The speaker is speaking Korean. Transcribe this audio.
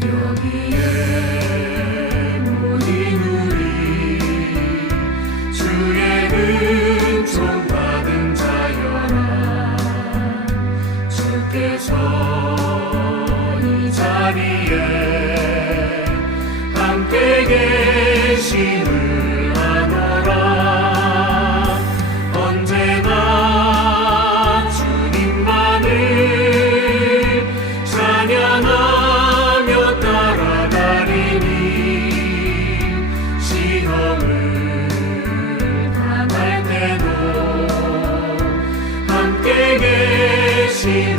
여기에 모인 우리 주의 은총 받은 자여라. 주께서 이 자리에 함께 계심을 See.